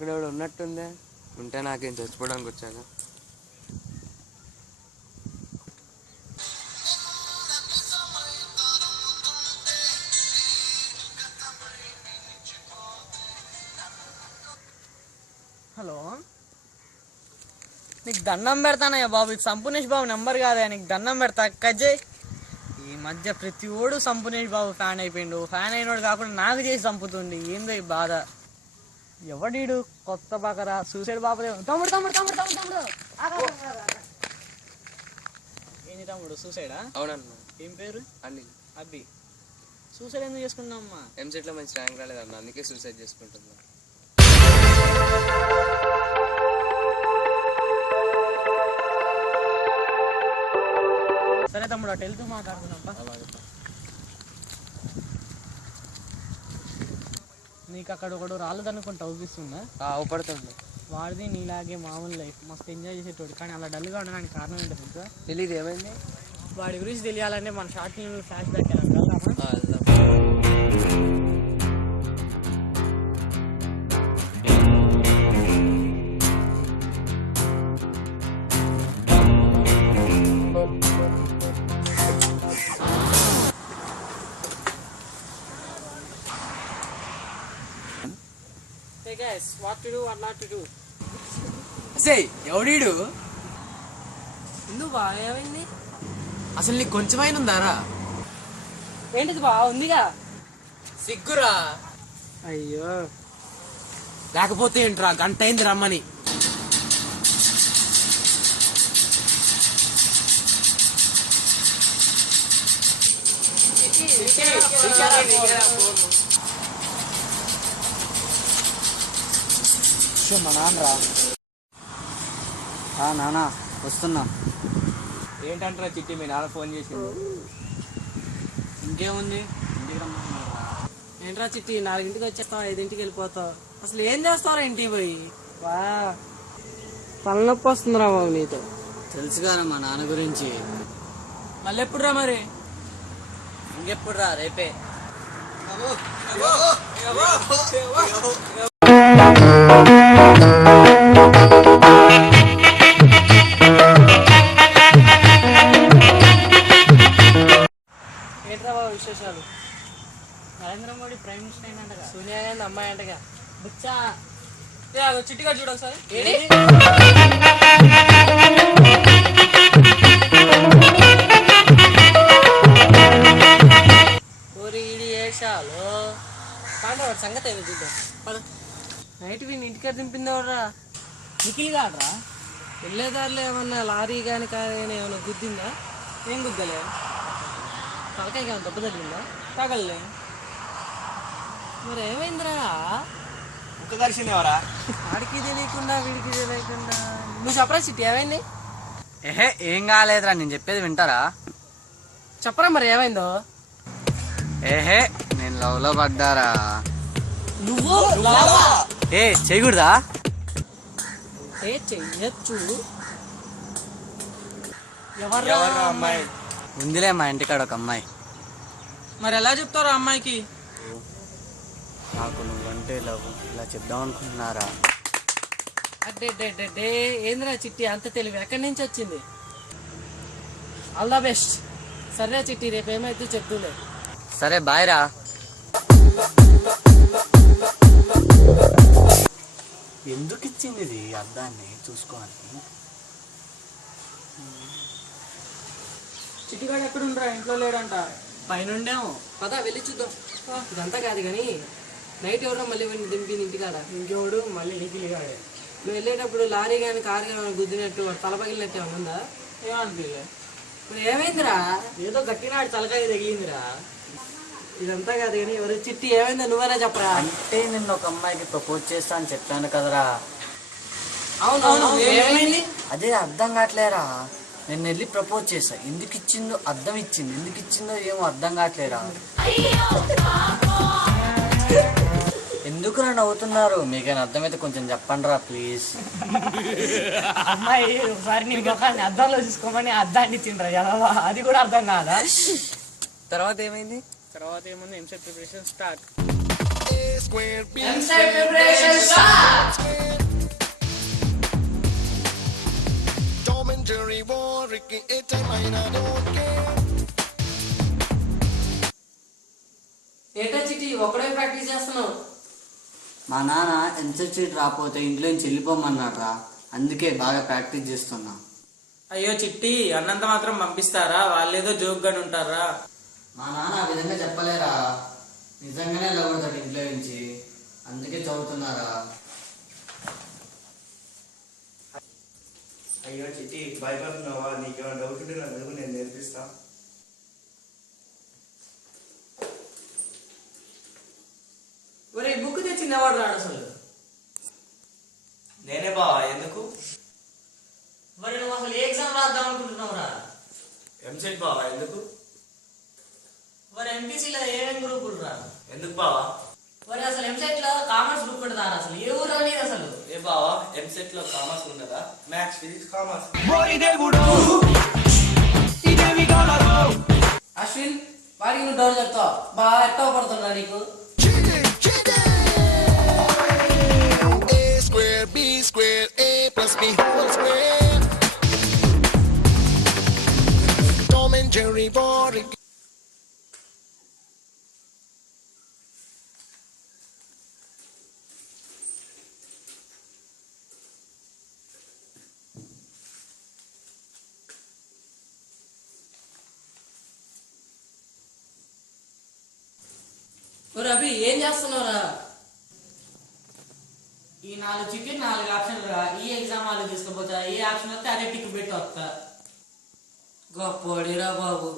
అక్కడ ఎవడు ఉన్నట్టుందే. ఉంటే నాకేం చచ్చిపోవడానికి వచ్చాక. హలో, నీకు దండం పెడతానయ్యా బాబు. ఇది సంపూర్ణేష్ బాబు నెంబర్ కాదా, నీకు దండం పెడతా. కజ్జయ్. ఈ మధ్య ప్రతి ఓడు సంపూర్ణేష్ బాబు ఫ్యాన్ అయిపోయిండు. ఫ్యాన్ అయినోడు కాకుండా నాకు చేసి చంపుతుంది. ఏందో ఈ బాధ. ఎవడీడు కొత్త బకరా సూసైడ్ బాబు. తమ్ముడు తమ్ముడు తమ్ముడు తమ్ముడు తమ్ముడు ఏంటి తమ్ముడు సూసైడా? అవునన్నా. ఏం పేరు? అనిల్. అబ్బి. సూసైడ్ ఎందుకు చేసుకున్నామ్మా? ఎంసెట్లో మంచి ర్యాంక్ రాలేదన్న, అందుకే సూసైడ్ చేసుకుంటున్నా. సరే తమ్ముడు, అటు వెళ్తూ మాట్లాడుతున్నాం. నీకు అక్కడ ఒకడు రాలేదనుకుంటా అవుపిస్తుందా? అవపడుతుండే. వాడిది నీలాగే మామూలు లైఫ్, మస్తు ఎంజాయ్ చేసేటోడు. కానీ అలా డల్గా ఉండడానికి కారణం ఏంటో తెలుసా? తెలీదు. ఏమైంది? వాడి గురించి తెలియాలంటే మన షార్ట్ ఫిల్మ్ ఫ్లాష్ బ్యాక్ వెళ్దామా? Hey guys, what to do, what not to do? ఎవడీడు? ఎందుకు బా, ఏమైంది? అసలు నీకు కొంచెమైనా ఉందారా? ఏంటిది బా, ఉందిగా. సిగ్గురా. అయ్యో, లేకపోతే ఏంట్రా, గంట అయింది రమ్మని. మా నాన్నరా. నాన్న వస్తున్నా. ఏంటంటారా చిట్టి, మీ నాన్న ఫోన్ చేసిండు. ఇంకేముంది, ఇంటికి రమ్మంటున్నారా. ఏంట్రా చిట్టి, 4ంటికి వచ్చేస్తావు, 5ంటికి వెళ్ళిపోతావు. అసలు ఏం చేస్తావురా ఇంటికి పోయి? వా, తలనొప్పి వస్తుందిరా బాబు నీతో. తెలుసుగా మా నాన్న గురించి. మళ్ళీ ఎప్పుడురా మరి? ఇంకెప్పుడురా, రేపే. ఏంట్రా బాబు విశేషాలు? నరేంద్ర మోడీ ప్రైమ్ మినిస్టర్ అయినంటగా, సోనియా గాంధీ అమ్మాయి అంటగా. బుచ్చా చిట్టిగా చూడ ఒకసారి. సంగతి ఏమి చూద్దాం. నైట్ వీని ఇంటికాడ దింపిందేవడరా? నిఖిల్ కాడరా? వెళ్ళేదారిలో ఏమన్నా లారీ కానీ కారు కానీ ఏమన్నా గుద్దిందా? ఏం గుద్దలే. తలకాయకి ఏమైనా దెబ్బ తగిలిందా? తగలలే. మరి ఏమైందిరా? దర్శనవరా? వాడికి తెలియకుండా వీడికి తెలియకుండా. నువ్వు చెప్పరా చిట్టి, ఏమైంది? ఏం కాలేదురా, నేను చెప్పేది వింటారా? చెప్పరా మరి ఏమైందో. నేను లవ్ లో పడ్డారా. నువ్వు చేయకూడదా? చెయ్యొచ్చు. ఎవరు అమ్మాయి? ఉందిలే మా ఇంటికాడ ఒక అమ్మాయి. మరి ఎలా చెప్తారా అమ్మాయికి? నాకు నువ్వంటే లవ్, ఇలా చెప్దాం అనుకుంటున్నారా? అడ్డే ఏంద్రా చిట్టి అంత తెలివి ఎక్కడి నుంచి వచ్చింది? All the best. సరే చిట్టి, రేపు ఏమైతే చెప్తుండే. సరే బాయ్ రా. ఎందుకు ఇచ్చింది ఇది అద్దాన్ని చూసుకోవాలి? చిట్టిగాడు ఎక్కడుండ్రా? ఇంట్లో లేడంట. పైనుండేమో. పదా వెళ్ళి చూద్దాం. ఇదంతా కాదు కానీ నైట్ ఎవరో మళ్ళీ దింపింది ఇంటికాడ. ఇంకెవడు? మళ్ళీ నిఖిలిగాడే. నువ్వు వెళ్ళేటప్పుడు లారీ కానీ కారు కానీ గుద్దినట్టు తల పగిలినట్టు ఏమన్నా ఉందా? ఏమనిపించలే. మరి ఏమైందిరా? ఏదో గట్టినాడు తలకాయ తగిలిందిరా. ఇదంతా కాదు కానీ ఎవరు? చిట్టి ఏమైందో నువ్వైనా చెప్పరా. అంటే నిన్న ఒక అమ్మాయికి ప్రపోజ్ చేస్తా అని చెప్పాను కదరా. అవునవును, ఏమైంది? అదే అర్థం కావట్లేరా. నేను వెళ్ళి ప్రపోజ్ చేసా, ఎందుకు ఇచ్చిందో అర్థం ఇచ్చింది, ఎందుకు ఇచ్చిందో ఏమో అర్థం కావట్లేరా. ఎందుకు నవ్వుతున్నారు? మీకైనా అర్థమైతే కొంచెం చెప్పండి రా ప్లీజ్. అమ్మాయి ఒకసారి నీ ముఖాన్ని అద్దంలో చూసుకోమని అద్దాన్ని ఇచ్చిండ్రా. అది కూడా అర్థం కాదా? తర్వాత ఏమైంది? తర్వాత ఏముంది, EAMCET preparation start. EAMCET preparation start. Tom and Jerry war, Ricky, it time I don't care. ఏంటో చిట్టి ఒకడే ప్రాక్టీస్ చేస్తున్నావు? మా నాన్న ఎంసెట్ సీట్ రాకపోతే ఇంట్లో నుంచి వెళ్ళిపోమన్నారా, అందుకే బాగా ప్రాక్టీస్ చేస్తున్నా. అయ్యో చిట్టి, అన్నంత మాత్రం పంపిస్తారా? వాళ్ళేదో జోక్ గాని ఉంటారా? మా నాన్న ఆ విధంగా చెప్పలేరా, నిజంగానే వెళ్ళకూడదు ఇంట్లో నుంచి, అందుకే చదువుతున్నారా. అయ్యో చిట్టి, భయపడుతున్నావా? నీకేమైనా డౌట్ ఉంటే నాకు అడుగు, నేను నేర్పిస్తా. ఒరే బుక్ తెచ్చింది ఎవడు రాడు అసలు? నేనే బావా, ఎందుకు? మరి నువ్వు అసలు ఏ ఎగ్జామ్ రాద్దాం అనుకుంటున్నావురా? ఎంసెట్ బావా, ఎందుకు? మరి ఎంపీసీలో ఏమేమి గ్రూపులు రా? ఎందుకు బావా? మరి అసలు ఎంసెట్ లో కామర్స్ గ్రూప్ పెడతారా? అసలు ఏ ఊరు అనేది అసలు? ఏ బావా, ఎంసెట్ లో కామర్స్ ఉండదా? Maths, physics, commerce. అశ్విన్, వాడికి నువ్వు డౌట్ చెప్తావు బాగా ఎట్టవ పడుతున్నా నీకు? A square, B square, A plus B whole square. Tom and Jerry war, Ricky. ఒరే అభి, ఏం చేస్తున్నావురా? ఈ 4 చిట్టి 4 ఆప్షన్లు రా. ఈ ఎగ్జామ్ వాళ్ళు తీసుకుపోతా, ఏ ఆప్షన్ వస్తే అదే టిక్ పెట్టి వస్తా. గొప్పడిరా బాబు.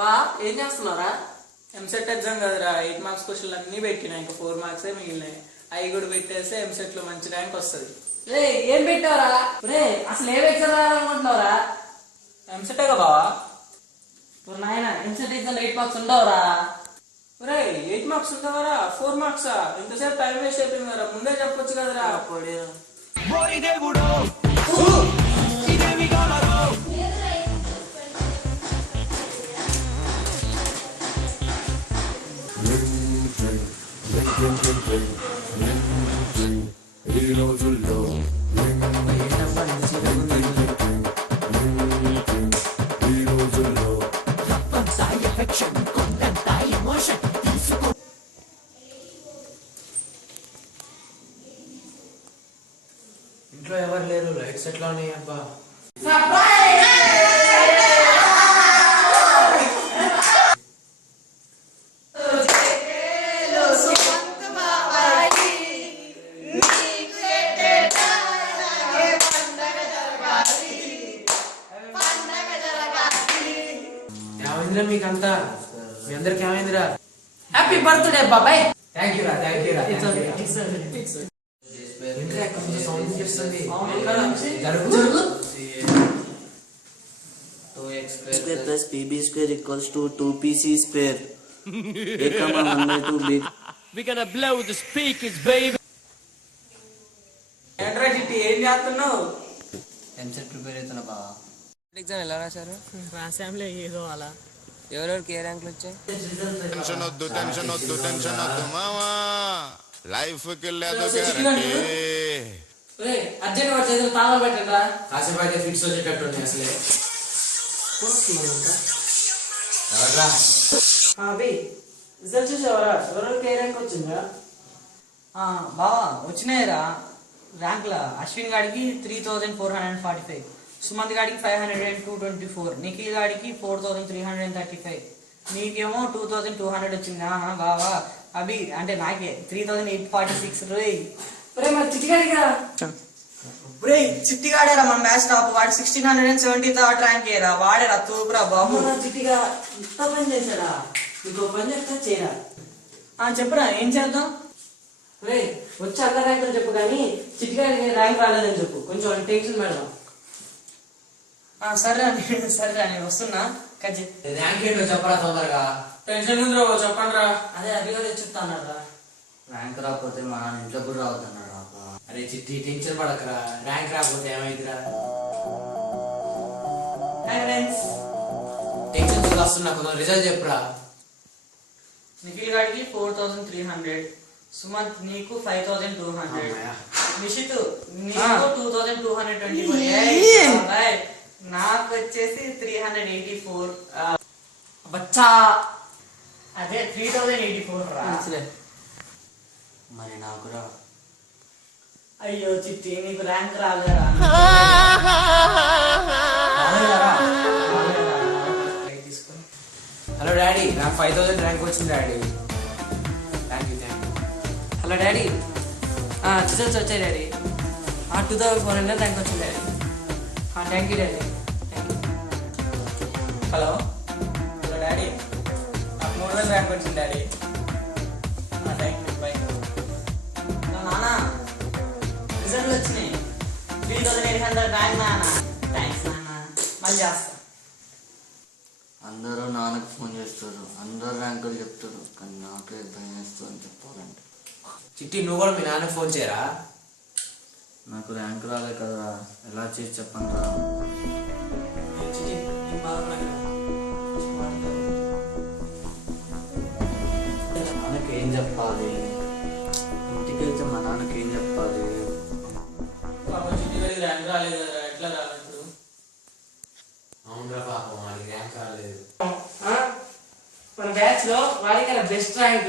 బా ఏం చేస్తున్నారా? ఎంసెట్ ఎగ్జామ్ కదరా, 8 మార్క్స్ క్వశ్చన్లు అన్ని పెట్టినా, ఇంకా 4 మార్క్సే మిగిలినాయి. అవి కూడా పెట్టేస్తే ఎంసెట్ లో మంచి ర్యాంక్ వస్తుంది. రే ఏం పెట్టావరా? రే అసలు ఏం ఎగ్జామ్ రాయాలనుకుంటున్నావురా? ఎంసెట్ బావా? నాయన ఎంసెట్ ఎగ్జామ్ 8 మార్క్స్ ఉండవురా? రే 8 మార్క్స్ ఉండవరా? 4 మార్క్సా? ఇంతసేపు టైం వేస్ట్ అయిపోయింది కదా, ముందే చెప్పొచ్చు కదరా. ఇంట్లో ఎవరు లేరు, లైట్స్ ఎట్లా ఉన్నాయి అబ్బా? ఏమైందిరా మీకంతా? మీ అందరికి ఏమైందిరా? హ్యాపీ బర్త్డే బాబాయ్. థ్యాంక్ యూ రా, థ్యాంక్ యూ రా. ఏంట్రా కొంచెం సౌండ్ చేస్తుంది? జరుగు. 2x square plus pb square equals to 2pc square. A comma 1/2 big. We're gonna blow the speakers, baby. ఏంట్రా చిట్టి, ఏం చేస్తున్నావు? ఎంసెట్ ప్రిపేర్ అవుతున్నా బావా. ఎగ్జామ్ ఎలా రాశారు? రాసాంలే ఏదో అలా. ఎవరెవరికి ఏ ర్యాంకులు వచ్చాయి? టెన్షన్ వద్దు, టెన్షన్ వద్దు, టెన్షన్ వద్దు మామా, లైఫ్ కి లేదు గ్యారంటీ. రే అర్జెంట్ వాడి చేతులు తాళం పెట్టండి రా. కాసేపు అయితే ఫిట్స్ వచ్చేటట్టు ఉన్నాయి అసలే. ఎవర్రా? అభి రిజల్ట్ చూసావరా? ఎవరికి ఏ ర్యాంక్ వచ్చిందా? బావా వచ్చినాయిరా ర్యాంకుల. అశ్విన్ గాడికి 3445, సుమంత్ గాడికి 50224, నిఖిల్ గాడికి 4335, నీకేమో 2200 వచ్చింది. బావా అభి అంటే నాకే 3846. రే మరి చిటికాడిగా చిట్టిగాడేరా మన మ్యాచ్ టాప్. వాడు 1673 ర్యాంక్ ఏరా, వాడేరా తూపురా బాబు. చిట్టిగా ఇంత పని చేశాడా? నీకు పని చెప్తా చేయరా? చెప్పురా, ఏం చేద్దాం? రే వచ్చి అందరి ర్యాంకులు చెప్పు కానీ చిట్టిగాడికి ర్యాంక్ రాలేదని చెప్పు, కొంచెం టెన్షన్ పెడదాం. సరే సరే నేను వస్తున్నా. కజ్జి ర్యాంక్ ఏంటో చెప్పరా తొందరగా. టెన్షన్ ఉంది రా, చెప్పండి రా. అదే అవి కూడా చెప్తా అన్నారా. ర్యాంక్ రాకపోతే మా నాన్న ఇంట్లో కూడా రావద్దన్నాడు. అరే చిట్టి టెన్షన్ పడకరా, ర్యాంక్ రాకపోతే ఏమైందిరా. టెన్షన్ వస్తున్నా, కొంచెం రిజల్ట్ చెప్పురా. నిఖిల్ గాడికి 4300, సుమంత్ నీకు 5200, నిషిత్ నీకు 2220, నాకు వచ్చేసి 384. బచ్చా అదే 3084 రా. మరి నాకురా. అయ్యో చిట్టి నీకు ర్యాంక్ రాలేరా. హలో డాడీ, నాకు 5000 ర్యాంక్ వచ్చింది daddy. Thank you. Hello daddy, results వచ్చాయి డాడీ. 2400 ర్యాంక్ వచ్చింది daddy. Thank you daddy. Hello hello daddy, నాకు 3000 ర్యాంక్ వచ్చింది డాడీ. Thank you, by. నాన్న రిజల్ట్ వచ్చినాయి, 3800 ర్యాంక్ నాన్న. థ్యాంక్స్ నాన్న, మళ్ళీ చేస్తా. అందరూ నాన్నకు ఫోన్ చేస్తారు, అందరూ ర్యాంకులు చెప్తారు, కానీ నాకే భయం వేస్తుంది అని చెప్పాలంటే. చిట్టి నువ్వు కూడా మీ నాన్న ఫోన్ చేయరా. నాకు ర్యాంక్ రాలే కదరా, ఎలా చేసి చెప్పండి రా. చిట్టి నీ బాగా నాన్నకి ఏం చెప్పాలి, ఇంటికి వెళ్తే మా నాన్నకి ఏం చెప్పాలి. పాపం చిట్టిగాడికి ర్యాంక్ రాలేదు కదా, ఎట్లా రాలేదు ఇప్పుడు? అవునరా పాపం, వాడికి ర్యాంక్ రాలేదు. మన బ్యాచ్ లో వాడికి బెస్ట్ ర్యాంక్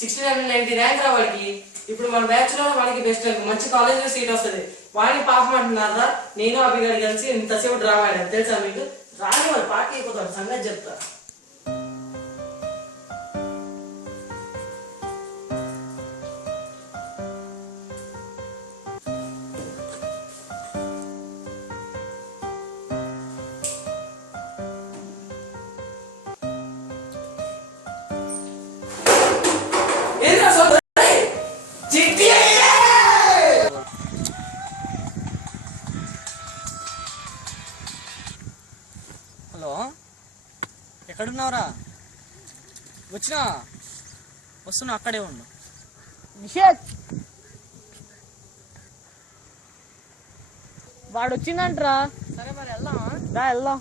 6990 ర్యాంక్ రా వాడికి. ఇప్పుడు మన బ్యాచ్ లో వాడికి బెస్ట్ ర్యాంక్, మంచి కాలేజ్ లో సీట్ వస్తుంది. వాడిని పాపం అంటున్నారా. నేను అభిగాడు కలిసి ఇంతసేపు డ్రామా ఆడాను తెలుసా మీకు. రాని వాడు పార్టీ అయిపోతాడు, సంగతి చెప్తా. హలో, ఎక్కడున్నావురా? వస్తున్నా, అక్కడే ఉండు. నిషేధ్ వాడు వచ్చిందంటరా. సరే మరి వెళ్దామా? వెళ్దాం.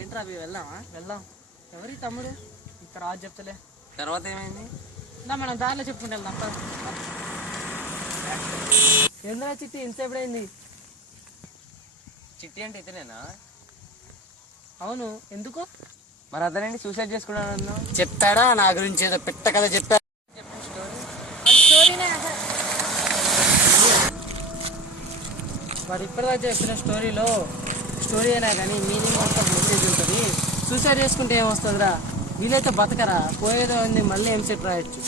ఏంట్రా అవి వెళ్దాం. ఎవరి తమ్ముడు ఇక్కడ రాజు చెప్తలే. తర్వాత ఏమైంది? మనం దారిలో చెప్పుకుంటూ వెళ్దాం. ఏంద్రా చిట్టి ఇంతసేపుడైంది? చిట్టి అంటే ఇతనేనా? అవును, ఎందుకు? మరి అతనేంటి సూసైడ్ చేసుకున్నాను? చెప్పాడా నా గురించి ఏదో పెట్ట కథ చెప్పా. వాడు ఇప్పటిదాకా చెప్పిన స్టోరీ అయినా కానీ మీనింగ్ అంతా మెసేజ్ ఉంటుంది. సూసైడ్ చేసుకుంటే ఏమొస్తుందిరా, వీలైతే బతకరా, పోయేదో ఉంది, మళ్ళీ ఎంసెట్ రాయొచ్చు.